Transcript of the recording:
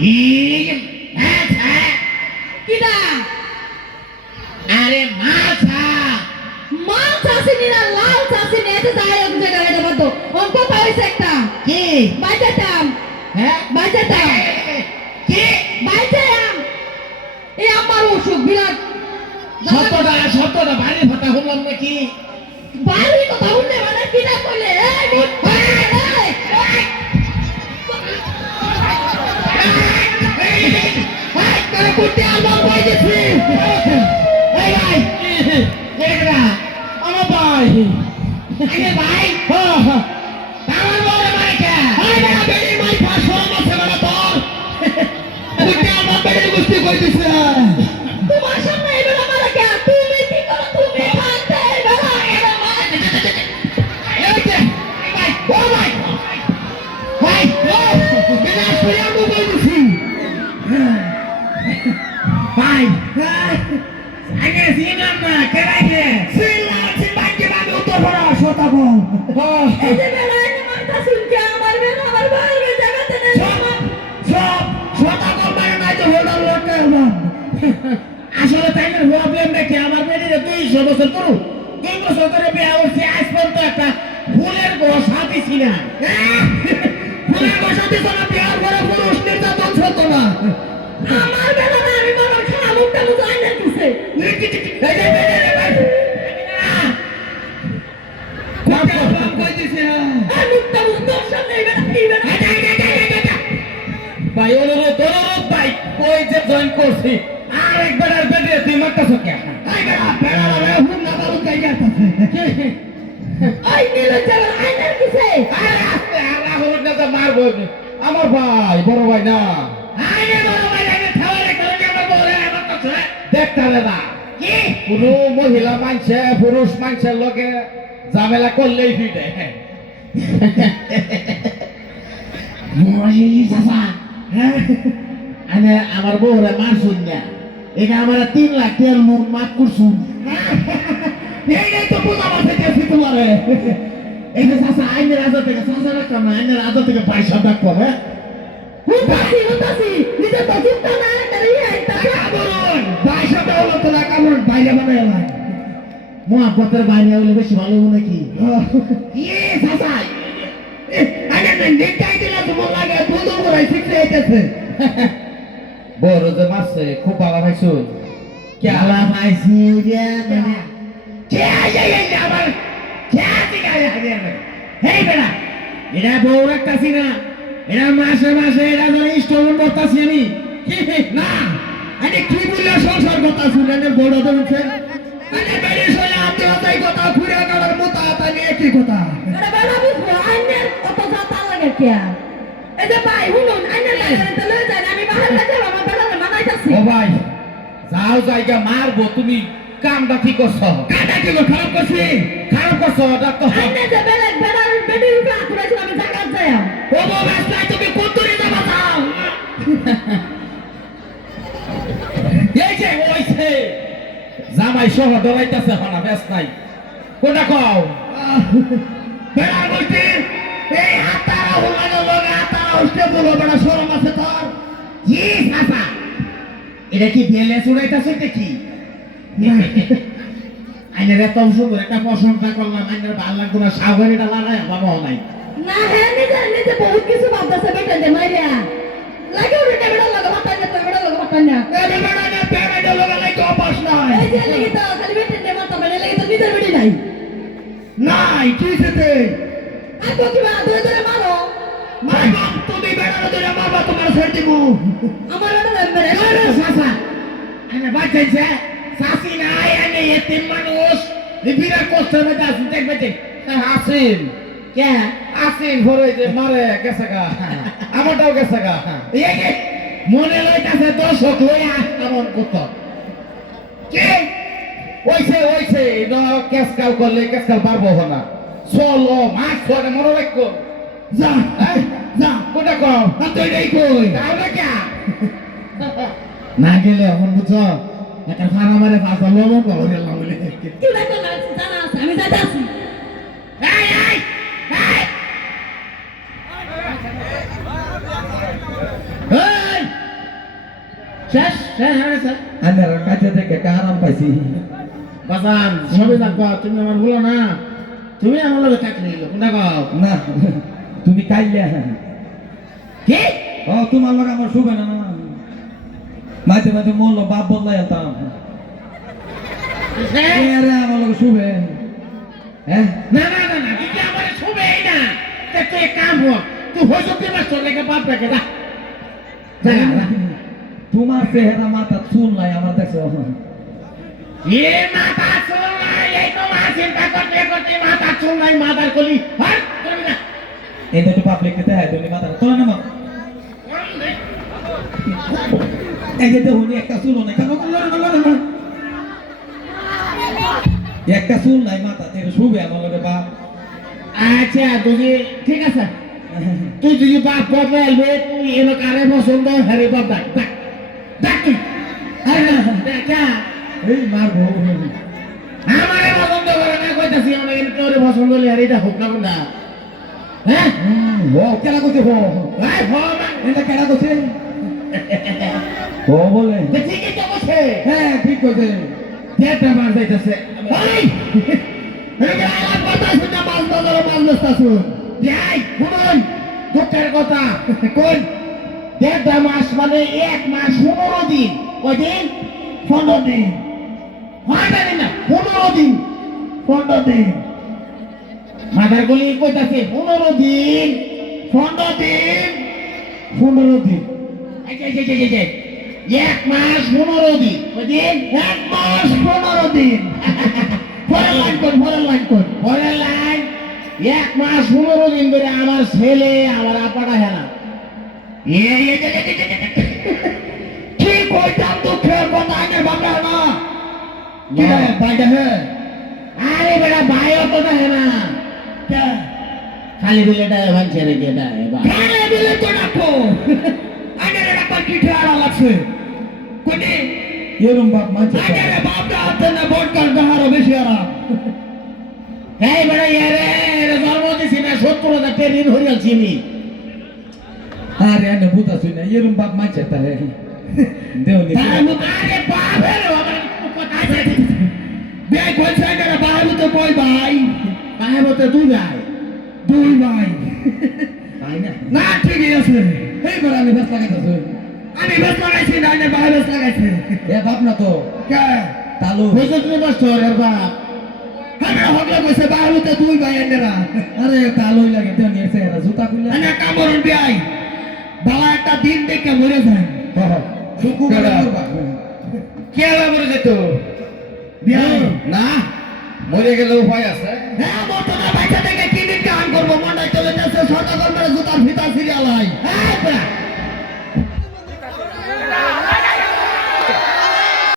মাছা কিডা আরে মাছা মাল চাষিনি না লাল চাষিনি এত যায় এক জায়গায় এটা বলতো অঙ্ক পাইছে একটা কি বাজাতাম হ্যাঁ বাজাতাম কি বাজাতাম এই আমার অসুখ বিরাট সত্যটা বাড়ি ফাটা হলাম নাকি বাড়ি কথা উঠলে মানে কিডা কইলে এই মুঠা তোরা কুটে আলবাম কই দিছিস এই ভাই কেডা আমার ভাই আরে ভাই আমার বড় ভাই কে আরে না বেড়ি মাই ফাঁসো মাছে বড় তোর কুটে আলবাম বেড়ি গুস্তি কই দিছিস তোমার সামনে এবার আমার কে তুমি কি করো তুমি খাতে এবার এরা মার এই যে ভাই ও ভাই ভাই ও বেড়া শুয়ে আমি কই দিছি ভাই আগে সিনাম না কেরাইলে সিনাম বাকি বাকি উত্তর পড়া শতাবো এই যে বেলা এনে মাথা শুনকে আমার বেলা আমার বাইরে জায়গাতে নেই সব শতাবো মানে নাই তো হোডাল লোকে আসলে তাই না প্রবলেম দেখি আমার মেয়ের 200 বছর করু 2 বছর ধরে বিয়ে হচ্ছে আজ পর্যন্ত একটা ফুলের গোস হাতিছি না ফুলের গোস হাতিছ না বিয়ার পরে পুরুষ নির্যাতন হতো না আমার বেলা না আমি মামার খারাপ মুখটা মুখ আইনা দিছে এই যে বেরে ভাই কম কই দিছে আর মুখটা মুখ তোর সামনে এবার কি বেলা ভাই অনুরোধ ভাই কই যে জয়েন করছি আর একবার আর বেরে তুই মারতাছ কে এই বেড়া বেড়া হুন না বালু কাই যাচ্ছে ওই নীল চাল আইনা দিছে আরে আস্তে আর রাহুল না তো মারবো আমার ভাই বড় ভাই না আরে বড় ভাই আরে খাওয়ারে করে আমার বড় আমার কাছে দেখতালে না কি কোন মহিলা মানছে পুরুষ মানছে লগে ঝামেলা করলেই ফিটে মরি চাচা আনে আমার বউরে মারছুন না এটা আমার 3 লাখ টাকার লোন মাফ করছুন এই তো বুঝা মাথা দিয়েছি তোমারে এই যে চাচা আইনের রাজা থেকে চাচা রাখতাম না আইনের রাজা থেকে পয়সা ডাকবো হ্যাঁ হুতাসি নিজে তো চিন্তা না তাই আইতা কামরুন পয়সাটা হলো তোরা কামরুন বাইরে বানায় ভাই মোহাম্মতের বাইরে হলে বেশি ভালো হবে নাকি ইয়ে চাচা আরে না নেটাই দিলা তোমার লাগে দুধ করে শিখতে আইতেছে বড় যে মারছে খুব ভালো ভাইছো কেলা ভাইছি রে মানে কে আই আমার কে আছে গায়ে আগে হেই বেটা এরা বউ রাখতাছি না এরা মাসে মাসে এরা ধরে ইনস্টলমেন্ট করতাছি আমি কি না আরে কি বললে সংসার কথা শুনলেন বড় ধরছে আরে বেরি সয়া আপনি তাই কথা ঘুরে গেলার মতো তাই কি কথা আরে বেলা বুঝবো আইনের কত জাতা লাগে কে এই যে ভাই হুনুন আইনের লাগে তো লয়ে যায় আমি বাহার কাছে আমার বেলা মানাইতাছি ও ভাই যাও জায়গা মারবো তুমি কামটা ঠিক করছো কাটা কি খারাপ করছো ডাক্তার আইনে যে বেলা বেলার বেডির উপরে আকুরাইছিল আমি জায়গা যাইম ও বাবা তুমি কোতুরি যাবা যাও এই যে ওইছে জামাই সহ ডরাইতাছে হনা বেশ নাই কোনটা কও বেড়া বলতে এই হাতারা হলানো লগে হাতারা উঠতে বলো বড় শরম আছে তোর জি সাসা এটা কি বেলে চুড়াইতাছে কি আইনের এত সুন্দর একটা প্রশংসা করলাম আইনের ভালো লাগতো না সাগর এটা লাগাই বাবা নাই না হ্যাঁ নিজে বহুত কিছু ভাবতেছে বেটা দে মাইরা লাগে ওরে বেটা লাগা মাথা না তো বেটা লাগা মাথা না এই বেড়া না বেড়া লগা লাই তো অপাস নাই এই যে লাগি তো খালি বেটা দে মাথা বেটা লাগি তো নিজের বেটি নাই নাই কি সেতে আর তো কি ধরে ধরে মারো মারবা তুমি বেড়া ধরে মারবা তোমার ছেড়ে দিব আমার বেটা মেরে আরে সাসা আমি বাঁচাইছে সাসি নাই আমি এতিম মানুষ বিরাট কষ্ট হয়ে আছে দেখবে আসিন কে আসিন ভরে যে মারে গেছে গা আমারটাও গেছে গা এই যে মনে লইতাছে দর্শক লইয়া এমন কত কে ওইছে ন কেসকাল করলে কেসকাল পারবো না চলো মাছ ধরে মনে রাখো যা যা কোটা কও তুই নেই কই তাহলে কে না গেলে এখন বুঝো একটা ফারা মারে ফাঁসা লোমো করে লাউলে কি দেখো না জানা আছে আমি যাইতাছি এই এই এই এই হ্যাঁ হ্যাঁ স্যার আমি আর কাছে থেকে একটা আরাম পাইছি বাজান সবে থাকবা তুমি আমার বলো না তুমি আমার লগে থাকলে কোনটা কও না তুমি কাইলে কি ও তোমার লোক আমার শুবে না মাঝে মাঝে মন বাপ বদলাই যেতাম আরে আমার লোক শুবে হ্যাঁ না না না না তুই আমার শুবে না তে তুই এক কাম কর তুই হজম দিবা চল লেগে বাপ রেখে যা যা যা। তোমার চেহারা মাথা চুল নাই আমার দেখছো এ মাথা চুল নাই এই তো মা চিন্তা করতে করতে মাথা চুল নাই মাথার কলি হট করবি না এই তো পাবলিক কে দেখায় তুমি মাথা তোলা না মা এই যে দেখুন একটা চুল নাই কেন একটা চুল নাই মাথা তেরে শুবে আমার লোকে বাপ আচ্ছা তুই ঠিক আছে তুই যদি বাপ বদলে আলবে তুই এনে কারে পছন্দ হরে বাপ ডাক ডাক ডাক তুই আরে না দেখা এই মারবো আমারে পছন্দ করে না কইতাছি আমরা কিন্তু তোরে পছন্দ হলে আর এটা হোক না কোনটা হ্যাঁ ও কেলা করছে হো ভাই ভবা এটা কেলা করছে ও বলে ঠিকই তো বসে হ্যাঁ ঠিক করছে পেটটা মার যাইতেছে এই এই আলাপ কথা শুনে মাছ বাজারে মাছ বেচতাছু যাই শুনুন দুঃখের কথা কোন দেড়টা মাস মানে 1 মাস 15 দিন কয়দিন 15 দিন হয় না 15 দিন 15 দিন মাদার গলি কইতাছে 15 দিন 15 দিন 15 দিন এই 1 মাস 15 দিন কয়দিন 1 মাস 15 দিন পরের লাইন পরের লাইন 1 মাস 15 দিন ধরে আমার ছেলে আমার আপাটা হ্যাঁ না কি কইতাম দুঃখের কথা আগে বাবা না কি রে বাইটা হে আরে বেটা ভাইও তো না হ্যাঁ না খালি বিলেটা ভাঙছে রে যেটা খালে দিলে তো ডাকো আগে রে ডাক্তার কি ঠেলা লাগছে কোনে এরম বাপ মানছে আগে রে বাপটা হাতে না ভোট কার গাহারো বেশি আরা এই বেটা ইয়ারে এর জন্ম দিছি না 70,000 টাকা ঋণ হরিয়ালছি আমি আরে আনে বুতা শুই না এরম বাপ মানছে তা হে দেওনি আরে বাপে রে বাবা কথা আছে দেখ কইছে আগে রে বাবু তো কই ভাই ভাই বলতে তুই ভাই দুই ভাই ভাই না না ঠিকই আছে এই বড় আমি বেশ লাগাইতাছ আমি বেশ লাগাইছি না আনে ভাই বেশ লাগাইছে এ বাপ না তো কে তালু হইছে তুমি বসছো রে বাপ আমি হগলা কইছে বাবু তো দুই ভাই আনেরা আরে তালুই লাগে তো নিয়েছে এরা জুতা খুলে আনে কামরন বিয়াই বাবা একটা দিন দেখে মরে যায় সুকু করে করবা কে মরে যেত বিয়াই না মরে গেলে উপায় আছে হ্যাঁ মোর তো না বাইচা থেকে কি দিন কাম করব মন্ডাই চলে যাচ্ছে সরকার করে জুতার ফিতা সিরিয়াল হয়